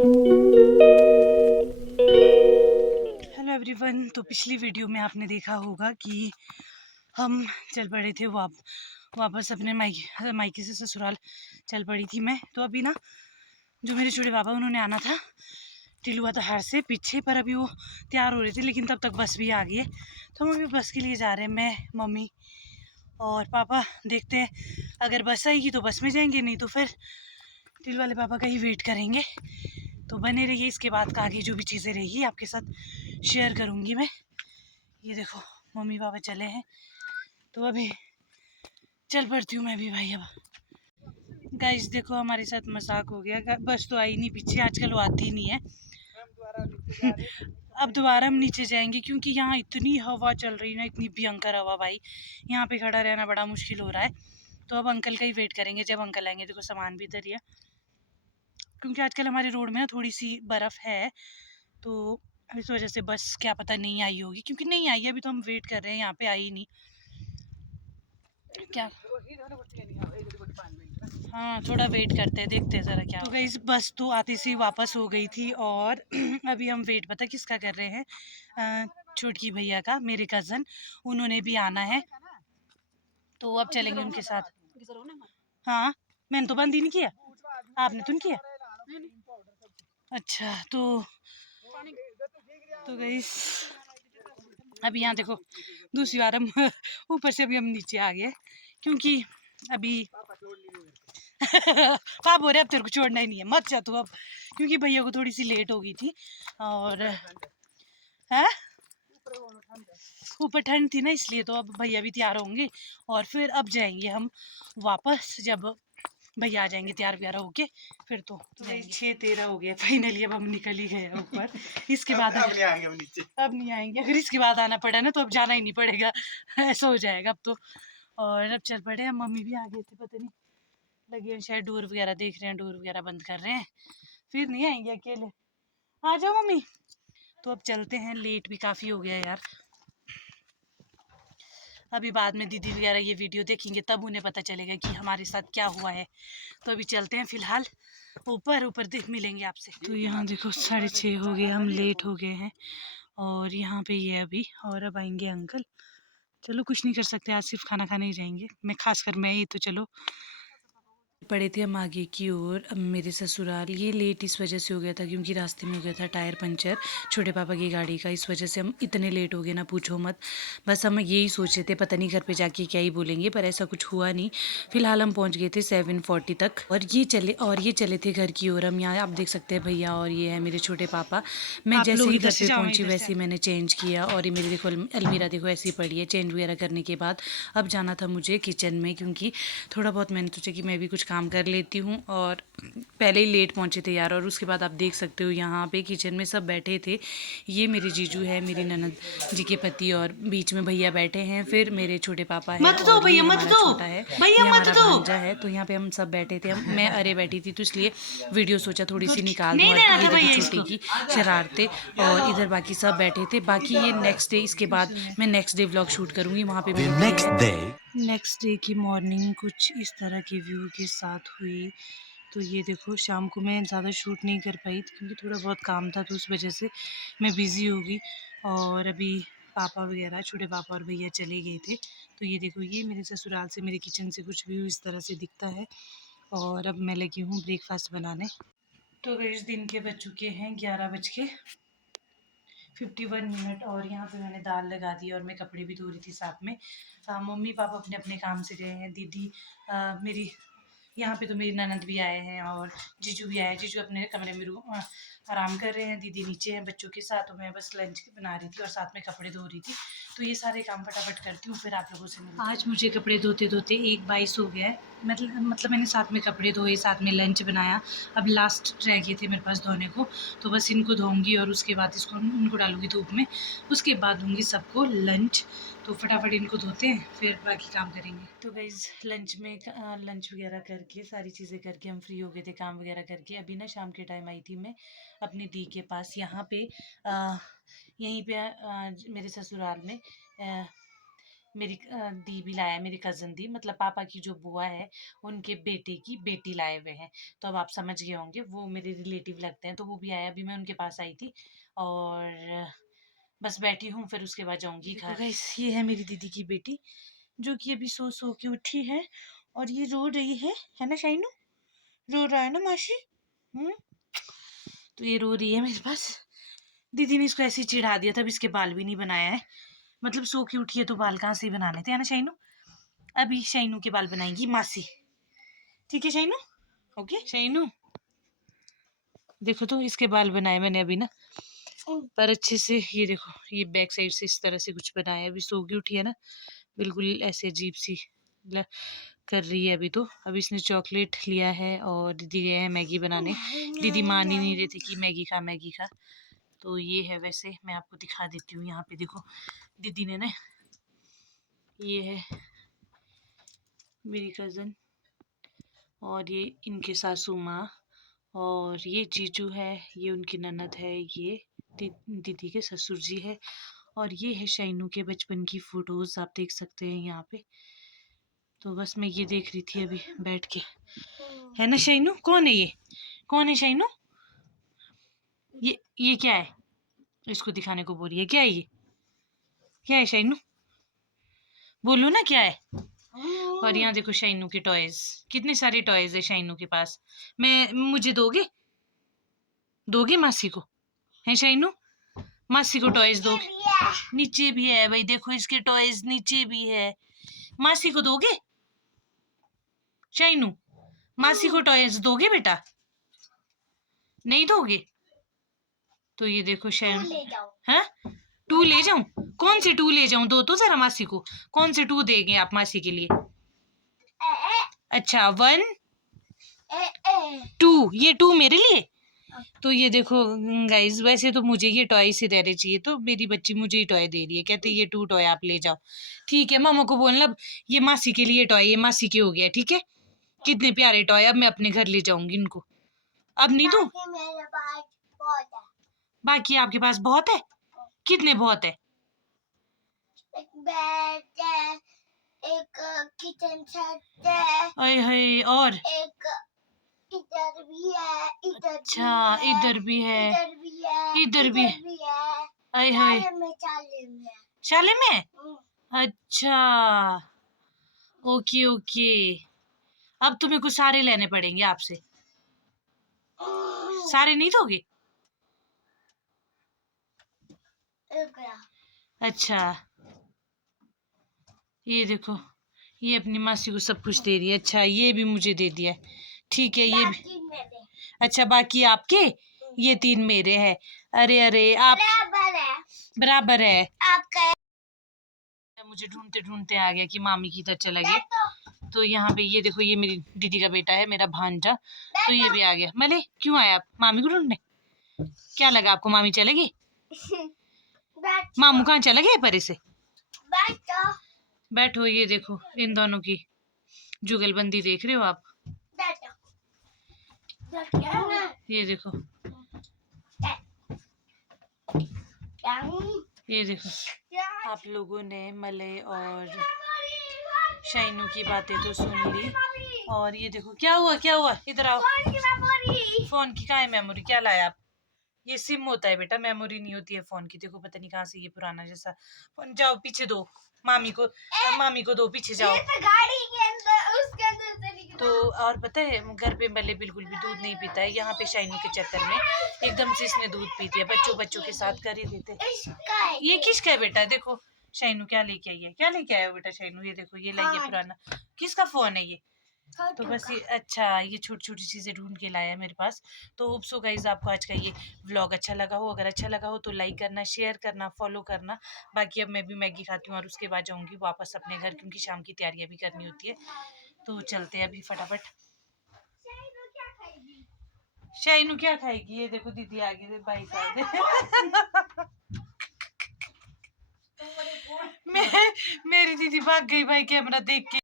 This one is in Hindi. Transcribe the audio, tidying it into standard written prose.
Hello everyone. तो पिछली वीडियो में आपने देखा होगा कि हम चल पड़े थे वापस अपने मायके से ससुराल चल पड़ी थी मैं। तो अभी ना जो मेरे छोटे पापा उन्होंने आना था टिलुआ तहार से पीछे, पर अभी वो तैयार हो रहे थे, लेकिन तब तक बस भी आ गई है। तो हम अभी बस के लिए जा रहे हैं, मैं, मम्मी और पापा। देखते हैं, अगर बस आएगी तो बस में जाएंगे, नहीं तो फिर टिलु वाले पापा का ही वेट करेंगे। तो बने रहिए, इसके बाद का आगे जो भी चीज़ें रहेगी आपके साथ शेयर करूँगी मैं। ये देखो मम्मी पापा चले हैं, तो अभी चल पड़ती हूँ मैं भी भाई। अब गाइस देखो हमारे साथ मजाक हो गया, बस तो आई नहीं पीछे, आजकल वो आती ही नहीं है। अब दोबारा हम नीचे जाएंगे क्योंकि यहाँ इतनी हवा चल रही है ना, इतनी भयंकर हवा भाई, यहाँ पे खड़ा रहना बड़ा मुश्किल हो रहा है। तो अब अंकल का ही वेट करेंगे, जब अंकल आएंगे। देखो सामान भी इधर ही है, क्योंकि आजकल हमारे रोड में ना थोड़ी सी बर्फ़ है, तो इस वजह से बस क्या पता नहीं आई होगी, क्योंकि नहीं आई है अभी। तो हम वेट कर रहे हैं, यहाँ पे आई नहीं क्या। हाँ थोड़ा वेट करते हैं, देखते हैं ज़रा क्या। तो गई बस तो आती सी वापस हो गई थी, और अभी हम वेट पता किसका कर रहे हैं, छोटकी भैया का, मेरे कज़न, उन्होंने भी आना है, तो अब चलेंगे उनके साथ। हाँ मैंने तो बंद ही नहीं किया, आपने तो नहीं किया। अच्छा तो गई अभी यहाँ देखो दूसरी बार हम ऊपर से अभी हम नीचे आ गए, क्योंकि अभी पापा बोल रहे अब तेरे को छोड़ना ही नहीं है, मत जा तू अब, क्योंकि भैया को थोड़ी सी लेट हो गई थी, और है ऊपर ठंड थी ना, इसलिए। तो अब भैया भी तैयार होंगे और फिर अब जाएंगे हम वापस, जब भैया आ जाएंगे तैयार व्यार होके, फिर तो 6:13 हो गया फाइनली। अब हम निकल ही गए ऊपर। इसके बाद अब नहीं आएंगे, अब नहीं आएंगे। अगर इसके बाद आना पड़ा ना तो अब जाना ही नहीं पड़ेगा, ऐसा हो जाएगा अब तो। और अब चल पड़े, हम मम्मी भी आ गए थे, पता नहीं लगे हैं शायद डोर वगैरह देख रहे हैं, डोर वगैरह बंद कर रहे हैं, फिर नहीं आएंगे अकेले। आ जाओ मम्मी। तो अब चलते हैं, लेट भी काफ़ी हो गया यार। अभी बाद में दीदी वगैरह ये वीडियो देखेंगे, तब उन्हें पता चलेगा कि हमारे साथ क्या हुआ है। तो अभी चलते हैं फिलहाल ऊपर देख मिलेंगे आपसे। तो यहाँ देखो 6:30 हो गए, हम लेट हो गए हैं, और यहाँ पे ये अभी, और अब आएंगे अंकल। चलो कुछ नहीं कर सकते, आज सिर्फ खाना खाने ही जाएंगे, मैं खासकर मैं ही, तो चलो पड़े थे हम आगे की ओर। अब मेरे ससुराल ये लेट इस वजह से हो गया था क्योंकि रास्ते में हो गया था टायर पंचर छोटे पापा की गाड़ी का, इस वजह से हम इतने लेट हो गए ना पूछो मत। बस हम यही सोच रहे थे पता नहीं घर पे जाके क्या ही बोलेंगे, पर ऐसा कुछ हुआ नहीं। फिलहाल हम पहुंच गए थे 7:40 तक, और ये चले थे घर की ओर। हम यहाँ आप देख सकते हैं भैया, और ये है मेरे छोटे पापा। मैं जैसे ही घर पे पहुंची वैसे ही मैंने चेंज किया, और ये मेरी देखो अलमीरा देखो ऐसी पड़ी है। चेंज वगैरह करने के बाद अब जाना था मुझे किचन में, क्योंकि थोड़ा बहुत मैंने सोचा कि मैं भी कुछ काम कर लेती हूँ, और पहले ही लेट पहुँचे थे यार। और उसके बाद आप देख सकते हो यहाँ पे किचन में सब बैठे थे। ये मेरे जीजू है, मेरी ननद जी के पति, और बीच में भैया बैठे हैं, फिर मेरे छोटे पापा है, और ये हमारा छोटा है, ये हमारा भांजा है। तो यहाँ पे हम सब बैठे थे, मैं अरे बैठी थी, तो इसलिए वीडियो सोचा थोड़ी सी निकाल दूँ। ये देखो छोटी की शरारतें, और इधर बाकी सब बैठे थे। बाकी ये नेक्स्ट डे, इसके बाद मैं नेक्स्ट डे व्लॉग शूट करूँगी, वहाँ पे नेक्स्ट डे की मॉर्निंग कुछ इस तरह के व्यू के साथ हुई। तो ये देखो शाम को मैं ज़्यादा शूट नहीं कर पाई क्योंकि थोड़ा बहुत काम था, तो उस वजह से मैं बिज़ी हो गई। और अभी पापा वगैरह छोटे पापा और भैया चले गए थे। तो ये देखो ये मेरे ससुराल से मेरे किचन से कुछ व्यू इस तरह से दिखता है। और अब मैं लगी हूँ ब्रेकफास्ट बनाने। तो इस दिन के बज चुके हैं 11:51, और यहाँ पे मैंने दाल लगा दी, और मैं कपड़े भी धो रही थी साथ में। मम्मी पापा अपने अपने काम से गए हैं, दीदी मेरी यहाँ पे तो मेरी ननद भी आए हैं, और जीजू भी आए हैं। जीजू अपने कमरे में आराम कर रहे हैं, दीदी नीचे हैं बच्चों के साथ। तो मैं बस लंच बना रही थी और साथ में कपड़े धो रही थी। तो ये सारे काम फटाफट करती हूँ, फिर आप लोगों से मिलती हूँ। आज मुझे कपड़े धोते धोते 1:22 हो गया है। मतलब मैंने साथ में कपड़े धोए, साथ में लंच बनाया। अब लास्ट रह गए थे मेरे पास धोने को, तो बस इनको धोऊंगी और उसके बाद इनको डालूंगी धूप में। उसके बाद दूंगी सबको लंच। तो फटाफट इनको धोते हैं, फिर बाकी काम करेंगे। तो गाइज़ लंच वगैरह करके सारी चीज़ें करके हम फ्री हो गए थे, काम वगैरह करके। अभी ना शाम के टाइम आई थी मैं अपनी दी के पास, यहाँ पे यहीं पे मेरे ससुराल में मेरी दी भी लाया है, मेरी कज़न दी, मतलब पापा की जो बुआ है उनके बेटे की बेटी लाए हुए हैं। तो अब आप समझ गए होंगे, वो मेरे रिलेटिव लगते हैं, तो वो भी आया। अभी मैं उनके पास आई थी और बस बैठी हूँ, फिर उसके बाद जाऊंगी घर। गाइस ये है मेरी दीदी की बेटी, जो कि अभी सो के उठी है और ये रो रही है ना शाइनू? रो रहा है ना माशी? तो ये रो रही है मेरे पास। दीदी ने इसको ऐसे ही चिढ़ा दिया था, अब इसके बाल भी नहीं बनाया है। मतलब सो के उठी है तो बाल कहाँ से बनाने थे, है ना शाइनू? अभी शाइनू के बाल बनाएंगी मासी। ठीक है शाइनू? ओके शाइनू, देखो तो इसके बाल बनाए मैंने अभी ना, पर अच्छे से। ये देखो, ये बैक साइड से इस तरह से कुछ बनाया। अभी सो के उठी है ना, बिल्कुल ऐसे अजीब सी कर रही है अभी। तो अभी इसने चॉकलेट लिया है और दीदी गए हैं मैगी बनाने। दीदी मान ही नहीं रही थी कि मैगी खा मैगी खा। तो ये है, वैसे मैं आपको दिखा देती हूँ। यहाँ पे देखो दीदी ने ना, ये है मेरी कज़न और ये इनके सासू माँ और ये जीजू है, ये उनकी ननद है, ये दीदी के ससुर जी है और ये है शाइनू के बचपन की फोटोज, आप देख सकते हैं यहाँ पे। तो बस मैं ये देख रही थी अभी बैठ के, है ना शाइनू? कौन है ये? कौन है शाइनू? ये क्या है? इसको दिखाने को बोल रही है, क्या है ये? क्या है शाइनू? बोलो ना क्या है। और यहाँ देखो शाइनू के टॉयज, कितने सारे टॉयज है शाइनू के पास। मुझे दोगे? दोगे मासी को? है शाइनू? मासी को टॉयज दोगे? नीचे भी है भाई, देखो इसके टॉयज नीचे भी है। मासी को दोगे शाइनू? मासी को टॉयज दोगे बेटा? नहीं दोगे? तो ये देखो शाइनू, हाँ टू ले जाऊं? कौन से टू ले जाऊं? दो तो जरा मासी को। कौन से टू देंगे आप मासी के लिए? अच्छा 1 2, ये 2 मेरे लिए। तो ये देखो गाइज, वैसे तो मुझे ये टॉय से देने चाहिए, तो मेरी बच्ची मुझे ही टॉय दे रही है, कहते ये 2 टॉय आप ले जाओ। ठीक है, मामा को बोलना ये मासी के लिए टॉय, ये मासी के हो गया। ठीक है, कितने प्यारे टॉय, अब मैं अपने घर ले जाऊंगी इनको। अब नहीं दूं? बाकी आपके पास बहुत है? कितने बहुत है? एक बेड है, एक किचन सेट है, और एक इधर भी है, इधर अच्छा भी है, इधर भी है, इधर भी है, इधर भी है। हाय हाय, शाले में। अच्छा ओके ओके, अब तुम्हें कुछ सारे लेने पड़ेंगे आपसे। सारे नहीं दोगे? अच्छा ये देखो, ये अपनी मासी को सब कुछ दे रही है। अच्छा ये भी मुझे दे दिया। ठीक है, ये भी। अच्छा बाकी आपके, ये 3 मेरे हैं। अरे अरे आप बराबर है आपका। मुझे ढूंढते ढूंढते आ गया कि मामी की तरह चला गया। तो यहाँ पे ये देखो, ये मेरी दीदी का बेटा है, मेरा भांजा। तो ये भी आ गया। मले क्यों आया आप मामी को ढूंढने? क्या लगा आपको मामी चले गई? मामू कहाँ चला गया परे से? बैठो। ये देखो इन दोनों की जुगलबंदी देख रहे हो आप? ये देखो, ये देखो। आप लोगों ने मले और शाइनू की बातें तो सुन ली, और ये देखो क्या हुआ, क्या हुआ? इधर आओ। फोन की कहाँ है मेमोरी? क्या लाया आप? ये सिम होता है बेटा, मेमोरी नहीं होती है फोन की। देखो पता नहीं कहाँ से ये पुराना जैसा फोन। जाओ पीछे दो मामी को, मामी को दो, पीछे जाओ। गाड़ी के अंदर, उसके अंदर। तो और पता है घर पे मले बिल्कुल भी दूध नहीं पीता है। यहाँ पे शाइनू के चक्कर में एकदम से इसने दूध पी दिया। बच्चों के साथ कर ही देते। ये किसका है बेटा? देखो शाइनू क्या लेके आई है, क्या लेके आया बेटा शाइनू? ये देखो, ये लाई है पुराना। किसका फोन है ये? तो बस ये, अच्छा ये छोटी छोटी चीज़ें ढूंढ के लाया है मेरे पास। तो होप सो गाइज आपको आज का ये व्लॉग अच्छा लगा हो। अगर अच्छा लगा हो तो लाइक करना, शेयर करना, फॉलो करना। बाकी अब मैं भी मैगी खाती हूँ और उसके बाद जाऊँगी वापस अपने घर, क्योंकि शाम की तैयारियाँ भी करनी होती है। तो चलते हैं अभी फटाफट। शाइनू क्या खाएगी? ये देखो दीदी आ गई, बाई साहब। मेरी दीदी भाग गई भाई कैमरा देख के।